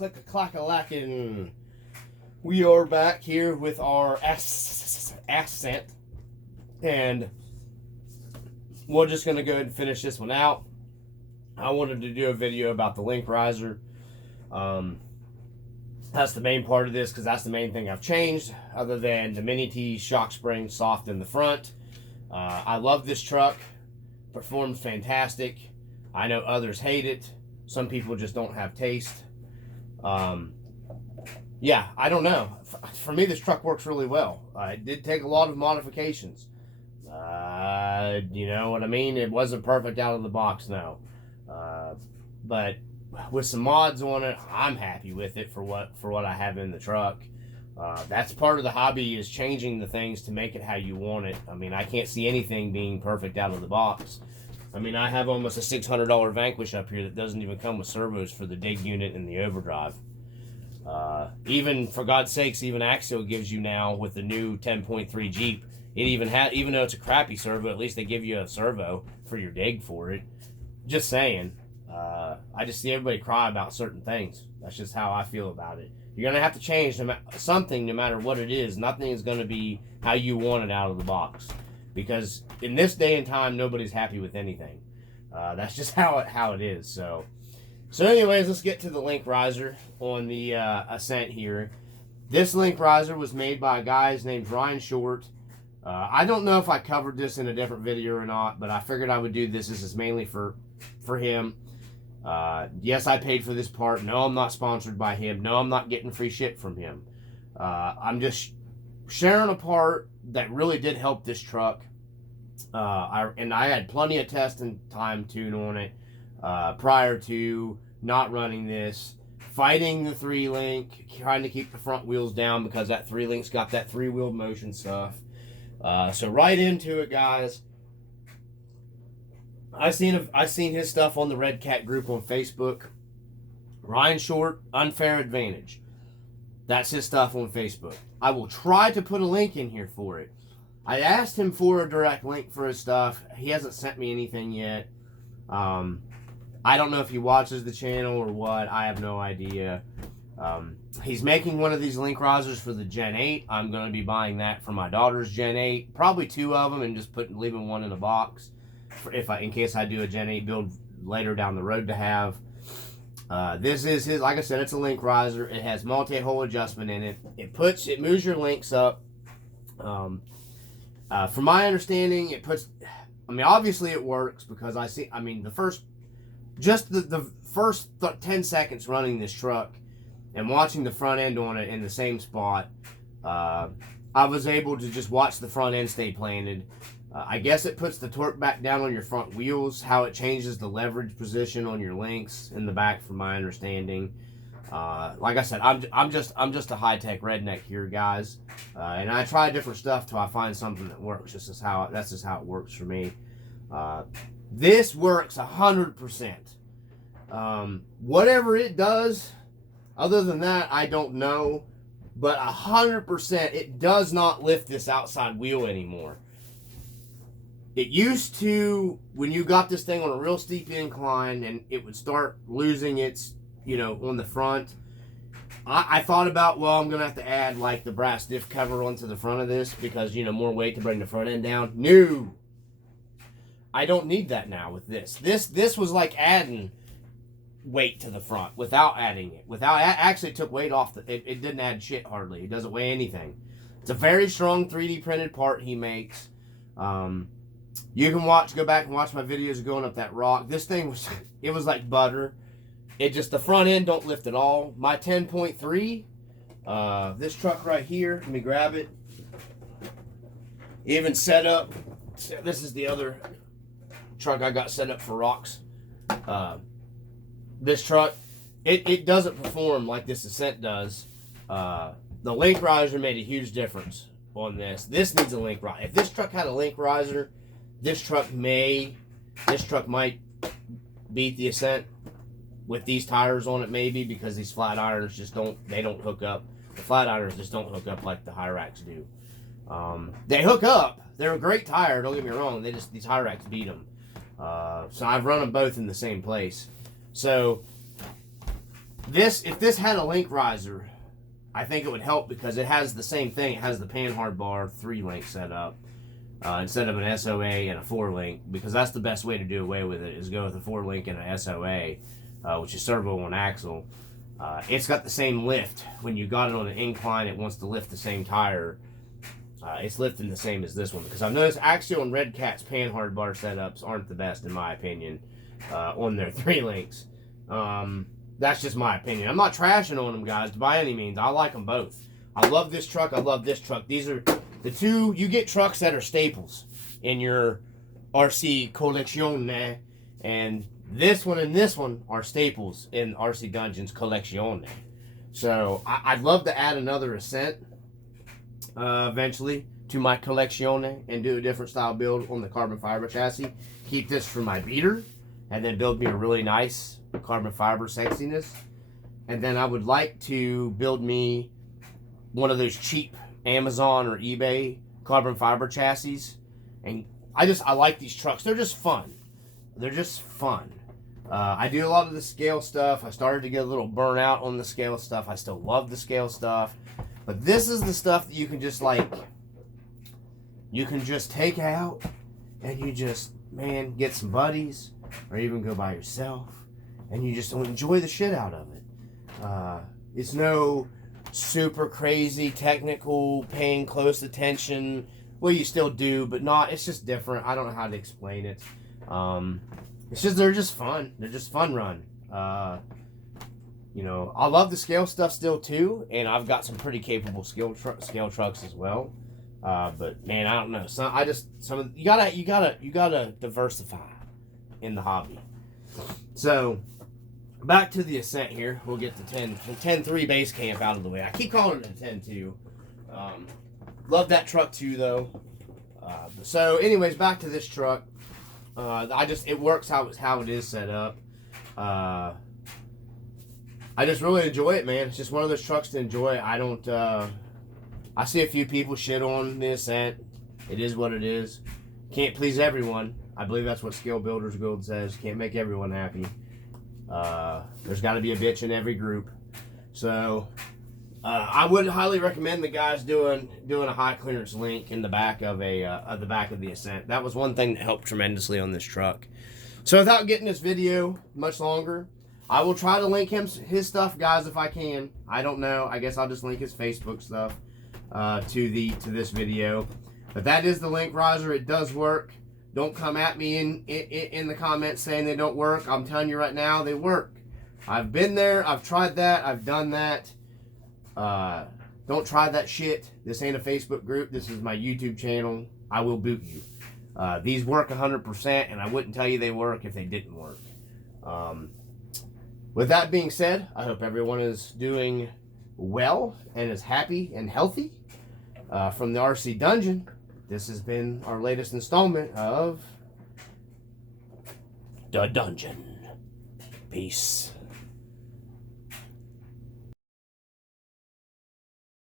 Click-a-clack-a-lackin'. We are back here with our Ascent, and we're just going to go ahead and finish this one out. I wanted to do a video about the link riser. That's the main part of this, because that's the main thing I've changed, other than the Mini T shock spring soft in the front. I love this truck. Performs fantastic. I know others hate it. Some people just don't have taste. Yeah, I don't know. For me, this truck works really well. It did take a lot of modifications. You know what I mean? It wasn't perfect out of the box, no. But with some mods on it, I'm happy with it for what I have in the truck. That's part of the hobby, is changing the things to make it how you want it. I mean, I can't see anything being perfect out of the box. I mean, I have almost a $600 Vanquish up here that doesn't even come with servos for the dig unit and the overdrive. Even, for God's sakes, even Axial gives you now with the new 10.3 Jeep. It even though it's a crappy servo, at least they give you a servo for your dig for it. Just saying. I just see everybody cry about certain things. That's just how I feel about it. You're going to have to change something no matter what it is. Nothing is going to be how you want it out of the box. Because in this day and time, nobody's happy with anything. That's just how it is. So anyways, let's get to the link riser on the Ascent here. This link riser was made by a guy named Ryan Short. I don't know if I covered this in a different video or not, but I figured I would do this. This is mainly for him. Yes, I paid for this part. No, I'm not sponsored by him. No, I'm not getting free shit from him. I'm just sharing a part that really did help this truck. I had plenty of testing time tune on it prior to not running this. Fighting the 3-link, trying to keep the front wheels down because that 3-link's got that 3-wheel motion stuff. So right into it, guys. I seen his stuff on the Redcat group on Facebook. Ryan Short, Unfair Advantage. That's his stuff on Facebook. I will try to put a link in here for it. I asked him for a direct link for his stuff. He hasn't sent me anything yet. I don't know if he watches the channel or what. I have no idea. He's making one of these link risers for the Gen 8. I'm going to be buying that for my daughter's Gen 8. Probably 2 of them and just leaving one in a box in case I do a Gen 8 build later down the road to have. This is his, like I said, it's a link riser. It has multi-hole adjustment in it. It moves your links up. From my understanding, obviously it works because the first 10 seconds running this truck and watching the front end on it in the same spot, I was able to just watch the front end stay planted. I guess it puts the torque back down on your front wheels, how it changes the leverage position on your links in the back, from my understanding. Like I said, I'm just a high-tech redneck here, guys, and I try different stuff till I find something that works. That's just how it works for me. This works 100%. Whatever it does, other than that, I don't know, but 100%, it does not lift this outside wheel anymore. It used to, when you got this thing on a real steep incline and it would start losing its, on the front, I thought about, well, I'm going to have to add like the brass diff cover onto the front of this because, more weight to bring the front end down. No, I don't need that now with this. This was like adding weight to the front without adding it. Actually took weight off. It didn't add shit hardly. It doesn't weigh anything. It's a very strong 3D printed part he makes. You can go back and watch my videos of going up that rock. This thing was like butter. It just, the front end don't lift at all. My 10.3, this truck right here, let me grab it. Even set up, this is the other truck I got set up for rocks. This truck, it doesn't perform like this Ascent does. The link riser made a huge difference on this. This needs a link riser. If this truck had a link riser, this truck might beat the Ascent with these tires on it, maybe, because these flat irons don't hook up. The flat irons just don't hook up like the high racks do. They hook up. They're a great tire, don't get me wrong. These high racks beat them. So I've run them both in the same place. So if this had a link riser, I think it would help because it has the same thing. It has the panhard bar 3-link setup instead of an SOA and a 4-link, because that's the best way to do away with it, is go with a 4-link and an SOA, which is servo on axle. It's got the same lift. When you got it on an incline, it wants to lift the same tire. It's lifting the same as this one, because I've noticed Axial and Redcat's panhard bar setups aren't the best, in my opinion, on their 3-links. That's just my opinion. I'm not trashing on them, guys, by any means. I like them both. I love this truck. I love this truck. These are the two. You get trucks that are staples in your RC collection, and this one and this one are staples in RC Dungeon's collection. So I'd love to add another Ascent eventually to my collection and do a different style build on the carbon fiber chassis. Keep this for my beater, and then build me a really nice carbon fiber sexiness. And then I would like to build me one of those cheap Amazon or eBay carbon fiber chassis. And I like these trucks. They're just fun. They're just fun. I do a lot of the scale stuff. I started to get a little burnout on the scale stuff. I still love the scale stuff. But this is the stuff that you can just take out and you just, man, get some buddies or even go by yourself and you just enjoy the shit out of it. It's no super crazy technical, paying close attention. Well, you still do, but not. It's just different. I don't know how to explain it. It's just, they're just fun. They're just fun run. You know, I love the scale stuff still too, and I've got some pretty capable scale trucks as well. But man, I don't know. You gotta diversify in the hobby. So back to the Ascent here. We'll get the 10.3 base camp out of the way. I keep calling it a 10.2. Love that truck too, though. So, anyways, back to this truck. It works how it is set up. I just really enjoy it, man. It's just one of those trucks to enjoy. I see a few people shit on the Ascent. It is what it is. Can't please everyone. I believe that's what Scale Builders Guild says. Can't make everyone happy. There's got to be a bitch in every group. So, I would highly recommend the guys doing a high clearance link in the back of the Ascent. That was one thing that helped tremendously on this truck. So without getting this video much longer, I will try to link his stuff, guys, if I can. I don't know. I guess I'll just link his Facebook stuff to this video. But that is the link riser. It does work. Don't come at me in the comments saying they don't work. I'm telling you right now, they work. I've been there. I've tried that. I've done that. Don't try that shit. This ain't a Facebook group. This is my YouTube channel. I will boot you. These work 100%, and I wouldn't tell you they work if they didn't work. With that being said, I hope everyone is doing well and is happy and healthy. From the RC Dungeon, this has been our latest installment of The Dungeon. Peace.